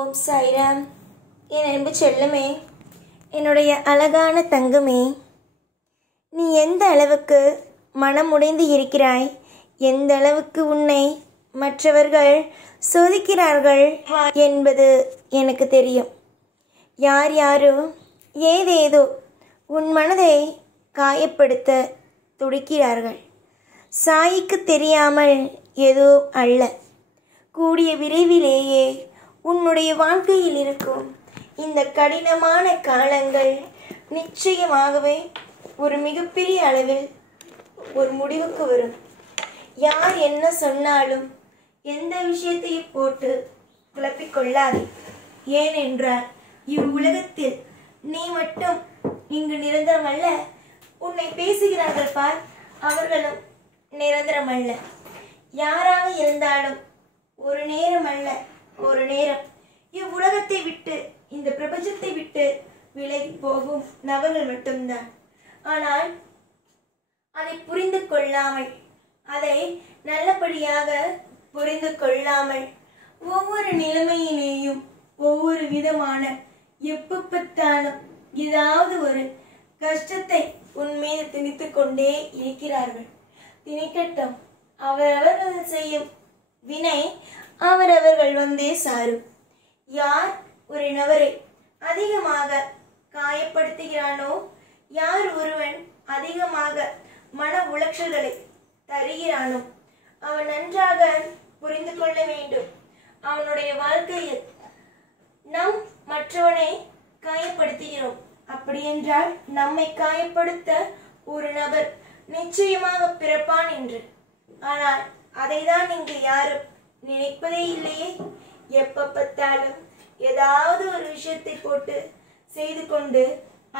ஓம் சாய்ராம். என் அன்பு செல்லமே, என்னுடைய அழகான தங்கமே, நீ எந்த அளவுக்கு மனம் உடைந்து இருக்கிறாய், எந்த அளவுக்கு உன்னை மற்றவர்கள் சோதிக்கிறார்கள் என்பது எனக்கு தெரியும். யார் யாரோ ஏதேதோ உன் மனதை காயப்படுத்த துடிக்கிறார்கள். சாய்க்கு தெரியாமல் எதுவும் அல்ல. கூடிய விரைவிலேயே உன்னுடைய வாழ்க்கையில் இருக்கும் இந்த கடினமான காலங்கள் நிச்சயமாகவே ஒரு மிகப்பெரிய அளவில் ஒரு முடிவுக்கு வரும். யார் என்ன சொன்னாலும் எந்த விஷயத்தையும் போட்டு குழப்பிக்கொள்ளாதே. ஏனென்றால் இவ்வுலகத்தில் நீ மட்டும் இங்கு நிரந்தரம் அல்ல. உன்னை பேசுகிறார்கள் பார், அவர்களும் நிரந்தரம் அல்ல. யாராக இருந்தாலும் ஒரு நேரம் அல்ல, ஒரு நேரம் இவ்வுலகத்தை விட்டு, இந்த பிரபஞ்சத்தை விட்டு விலகி போகும் நபர்கள் மட்டும்தான். ஆனால் அதை புரிந்து கொள்ளாமல், அதை நல்லபடியாக புரிந்து கொள்ளாமல், ஒவ்வொரு நிலைமையிலேயும் ஒவ்வொரு விதமான எப்ப பார்த்தாலும் ஏதாவது ஒரு கஷ்டத்தை உன் மீது திணித்து கொண்டே இருக்கிறார்கள். திணிக்கட்டும். அவரவர்கள் செய்யும் வினை அவரவர்கள் வந்தே சாரும். யார் ஒரு நபரை அதிகமாக காயப்படுத்துகிறானோ, யார் ஒருவன் அதிகமாக மன உளைச்சல்களை தருகிறானோ, அவன் நன்றாக புரிந்து கொள்ள வேண்டும். அவனுடைய வாழ்க்கையில் நாம் மற்றவனை காயப்படுத்துகிறோம். அப்படி என்றால் நம்மை காயப்படுத்த ஒரு நபர் நிச்சயமாக பிறப்பான் என்று. ஆனால் அதைதான் இங்கு யாரும் நினைப்பதே இல்லையே. எப்ப பார்த்தாலும் ஏதாவது ஒரு விஷயத்தை போட்டு செய்து கொண்டு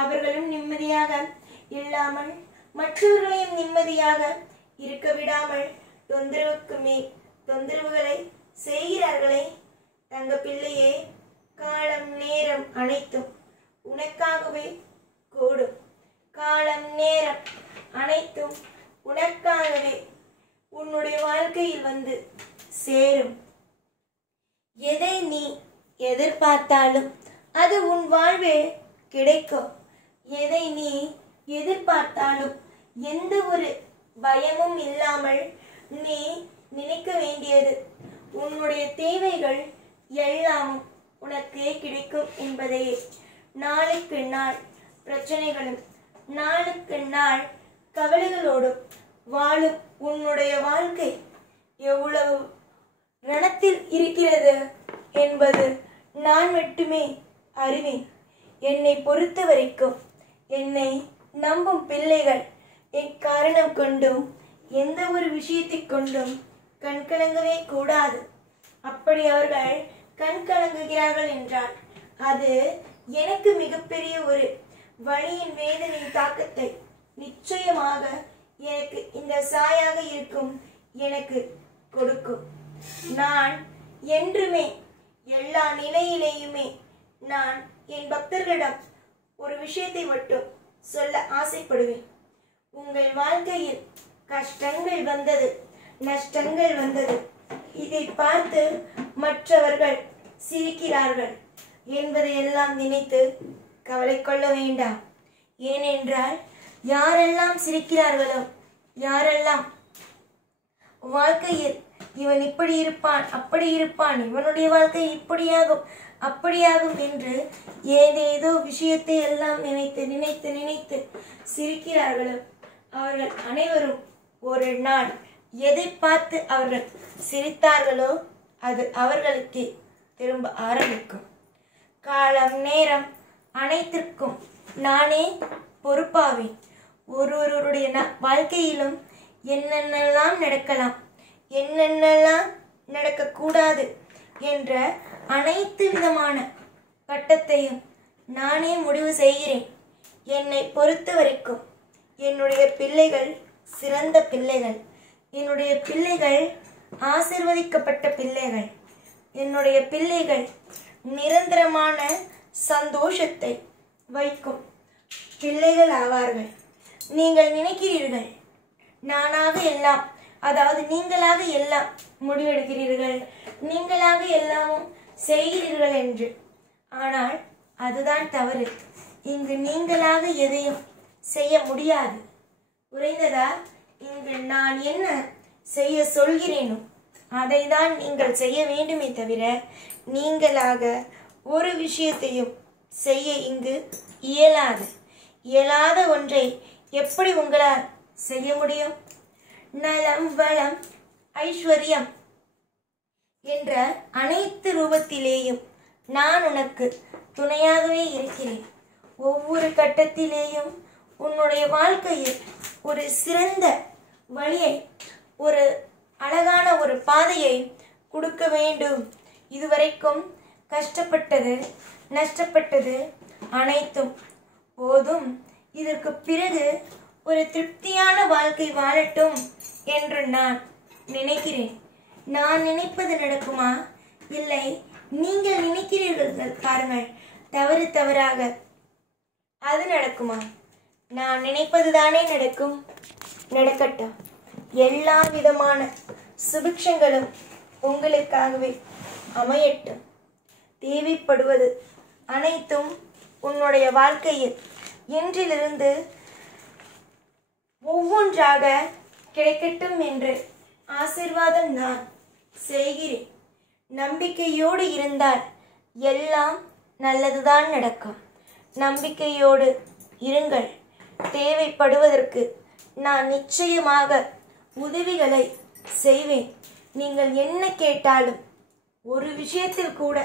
அவர்களும் நிம்மதியாக இல்லாமல் மற்றவர்களையும் நிம்மதியாக இருக்க விடாமல் தொந்தரவுக்கு மேல் தொந்தரவுகளை செய்கிறார்களே. தங்க பிள்ளையே, காலம் நேரம் அனைத்தும் உனக்காகவே கூடும். காலம் நேரம் அனைத்தும் உனக்காகவே உன்னுடைய வாழ்க்கையில் வந்து சேரும். எதை நீ எதிர்பார்த்தாலும் அது உன் வாழ்வில் கிடைக்கும். எதை நீ எதிர்பார்த்தாலும் எந்த ஒரு பயமும் இல்லாமல் நீ நினைக்க வேண்டியது உன்னுடைய தேவைகள் எல்லாம் உனக்கு கிடைக்கும் என்பதையே. நாளுக்கு நாள் பிரச்சனைகளும் நாளுக்கு நாள் கவலைகளோடும் வாழும் உன்னுடைய வாழ்க்கை எவ்வளவு ரணத்தில் இருக்கிறது என்பது நான் மட்டுமே அறிவேன். என்னை பொறுத்த வரைக்கும் என்னை நம்பும் பிள்ளைகள் எக்காரணம் கொண்டும் எந்த ஒரு விஷயத்தை கொண்டும் கண்கலங்கவே கூடாது. அப்படி அவர்கள் கண்கலங்குகிறார்கள் என்றால் அது எனக்கு மிகப்பெரிய ஒரு வலியின் வேதனையின் தாக்கத்தை நிச்சயமாக எனக்கு இந்த சாயாக இருக்கும் எனக்கு கொடுக்கும். நான் என்றுமே எல்லா நிலையிலேயுமே நான் என் பக்தர்களிடம் ஒரு விஷயத்தை மட்டும் சொல்ல ஆசைப்படுவேன். உங்கள் வாழ்க்கையில் கஷ்டங்கள் வந்தது, நஷ்டங்கள் வந்தது, இதை பார்த்து மற்றவர்கள் சிரிக்கிறார்கள் என்பதையெல்லாம் நினைத்து கவலை கொள்ள வேண்டாம். ஏனென்றால் யாரெல்லாம் சிரிக்கிறார்களோ, யாரெல்லாம் வாழ்க்கையில் இவன் இப்படி இருப்பான், அப்படி இருப்பான், இவனுடைய வாழ்க்கை இப்படியாகும் அப்படியாகும் என்று ஏதேதோ விஷயத்தை எல்லாம் நினைத்து நினைத்து நினைத்து சிரிக்கிறார்களோ, அவர்கள் அனைவரும் ஒரு நாள் எதை பார்த்து அவர்கள் சிரித்தார்களோ அது அவர்களுக்கு திரும்ப ஆரம்பிக்கும். காலம் நேரம் அனைத்திற்கும் நானே பொறுப்பாவேன். ஒருவருடைய வாழ்க்கையிலும் என்னென்னலாம் நடக்கலாம், என்னென்னலாம் நடக்கக்கூடாது என்ற அனைத்து விதமான கட்டத்தையும் நானே முடிவு செய்கிறேன். என்னை பொறுத்த வரைக்கும் என்னுடைய பிள்ளைகள் சிறந்த பிள்ளைகள், என்னுடைய பிள்ளைகள் ஆசீர்வதிக்கப்பட்ட பிள்ளைகள், என்னுடைய பிள்ளைகள் நிரந்தரமான சந்தோஷத்தை வைக்கும் பிள்ளைகள் ஆவார்கள். நீங்கள் நினைக்கிறீர்கள் நானாக எல்லாம், அதாவது நீங்களாக எல்லாம் முடிவெடுக்கிறீர்கள், நீங்களாக எல்லாமும் செய்கிறீர்கள் என்று. ஆனால் அதுதான் தவறு. இங்கு நீங்களாக எதையும் செய்ய முடியாது. புரிந்ததா? இங்கு நான் என்ன செய்ய சொல்கிறேனோ அதை தான் நீங்கள் செய்ய வேண்டுமே தவிர நீங்களாக ஒரு விஷயத்தையும் செய்ய இங்கு இயலாது. இயலாத ஒன்றை எப்படி உங்களால் செய்ய முடியும்? நலம், வளம், ஐஸ்வர்யம் என்ற அனைத்து ரூபத்திலேயும் நான் உனக்கு துணையாகவே இருக்கிறேன். ஒவ்வொரு கட்டத்திலேயும் உன்னுடைய வாழ்க்கையில் ஒரு சிறந்த வழியை, ஒரு அழகான ஒரு பாதையை கொடுக்க வேண்டும். இதுவரைக்கும் கஷ்டப்பட்டது, நஷ்டப்பட்டது அனைத்தும் போதும். இதற்கு பிறகு ஒரு திருப்தியான வாழ்க்கை வாழட்டும் என்று நான் நினைக்கிறேன். நான் நினைப்பது நடக்குமா? இல்லை, நீங்கள் நினைக்கிறீர்கள் பாருங்கள், தவறு தவறாக. அது நடக்குமா? நான் நினைப்பது தானே நடக்கும். நடக்கட்டும். எல்லா விதமான சுபிக்ஷங்களும் உங்களுக்காகவே அமையட்டும். தேவைப்படுவது அனைத்தும் உன்னுடைய வாழ்க்கையில் இன்றிலிருந்து ஒவ்வொன்றாக கிடைக்கட்டும் என்று ஆசீர்வாதம் நான் செய்கிறேன். நம்பிக்கையோடு இருந்தால் எல்லாம் நல்லதுதான் நடக்கும். நம்பிக்கையோடு இருங்கள். தேவைப்படுவதற்கு நான் நிச்சயமாக உதவிகளை செய்வேன். நீங்கள் என்ன கேட்டாலும் ஒரு விஷயத்தில் கூட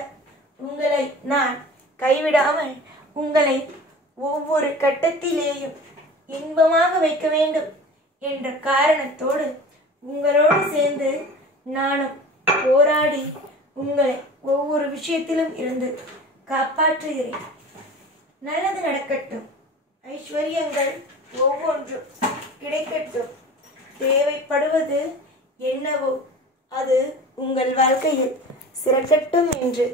உங்களை நான் கைவிடாமல் உங்களை ஒவ்வொரு கட்டத்திலேயும் இன்பமாக வைக்க வேண்டும் என்ற காரணத்தோடு உங்களோடு சேர்ந்து நானும் போராடி உங்களை ஒவ்வொரு விஷயத்திலும் இருந்து காப்பாற்றுகிறேன். நல்லது நடக்கட்டும். ஐஸ்வர்யங்கள் ஒவ்வொன்றும் கிடைக்கட்டும். தேவைப்படுவது என்னவோ அது உங்கள் வாழ்க்கையில் சிறக்கட்டும் என்று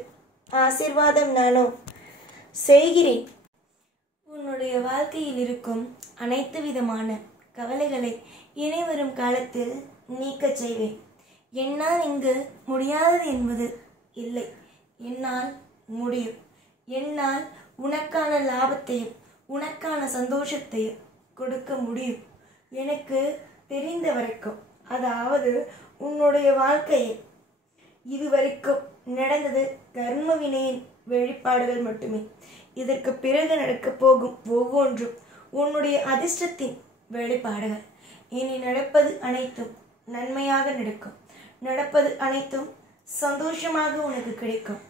ஆசீர்வாதம் நானோ செய்கிறேன். உன்னுடைய வாழ்க்கையில் இருக்கும் அனைத்து விதமான கவலைகளை இனிவரும் காலத்தில் நீக்கச் செய்வேன். என்னால் இங்கு முடியாதது என்பது இல்லை. என்னால் முடியும். என்னால் உனக்கான லாபத்தையும் உனக்கான சந்தோஷத்தையும் கொடுக்க முடியும். எனக்கு தெரிந்த வரைக்கும், அதாவது உன்னுடைய வாழ்க்கையில் இதுவரைக்கும் நடந்தது கர்ம வினையின் வெளிப்பாடுகள் மட்டுமே. இதற்கு பிறகு நடக்கப் போகும் ஒவ்வொன்றும் உன்னுடைய அதிர்ஷ்டத்தின் வெளிப்பாடுகள். இனி நடப்பது அனைத்தும் நன்மையாக நடக்கும். நடப்பது அனைத்தும் சந்தோஷமாக உனக்கு கிடைக்கும்.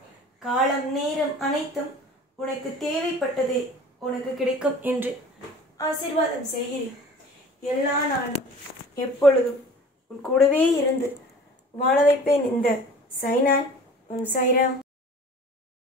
காலம் நேரம் அனைத்தும் உனக்கு தேவைப்பட்டதே உனக்கு கிடைக்கும் என்று ஆசீர்வாதம் செய்கிறேன். எல்லா நாளும் எப்பொழுதும் உன் கூடவே இருந்து வாழ வைப்பேன். இந்த சைனான் உன் சைராம்.